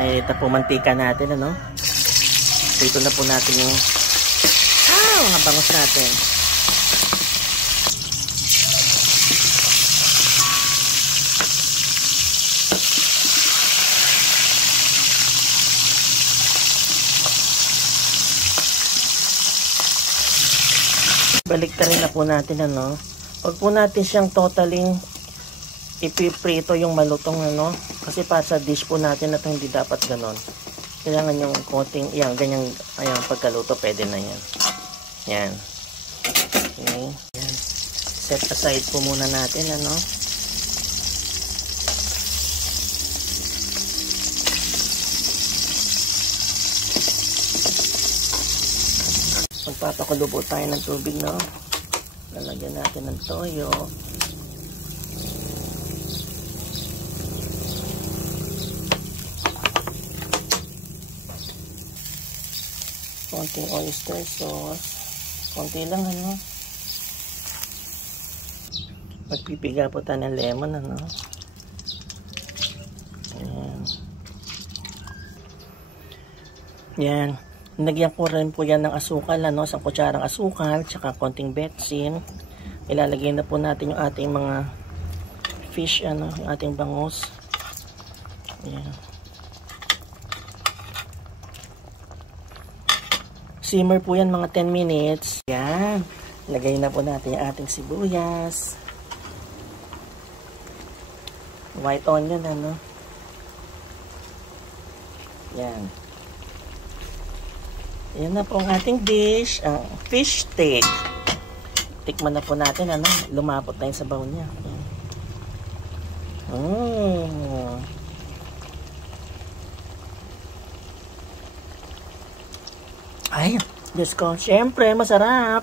Mainit na po mantika natin, ano? So, ito na po natin yung mga bangos natin. Balik rin na po natin, ano? Huwag po natin siyang totaling ipiprito yung malutong, ano? Kasi para sa dish po natin na ito, hindi dapat ganon. Kailangan yung konting, yan, ganyan, ayan, pagkaluto, pwede na yan. Yan. Okay. Yan. Set aside po muna natin, ano? Magpapakulo po tayo ng tubig, no? Lalagyan natin ng toyo. Konting oyster sauce. Konti lang, ano? Magpipiga po tayo ng lemon, ano? Ayan. Yan. Nagyan ko rin po yan ng asukal, ano? Isang kutsarang asukal, tsaka konting betsin. Ilalagay na po natin yung ating mga fish, ano? Yung ating bangus. Ayan. Simmer po yan mga 10 minutes. Yan. Lagay na po natin yung ating sibuyas. White onion, ano? Yan. Yan na po ang ating dish. Fish steak. Tikman na po natin, ano? Lumapot na yung sabaw niya. Ay, Diyos ko. Siyempre, masarap.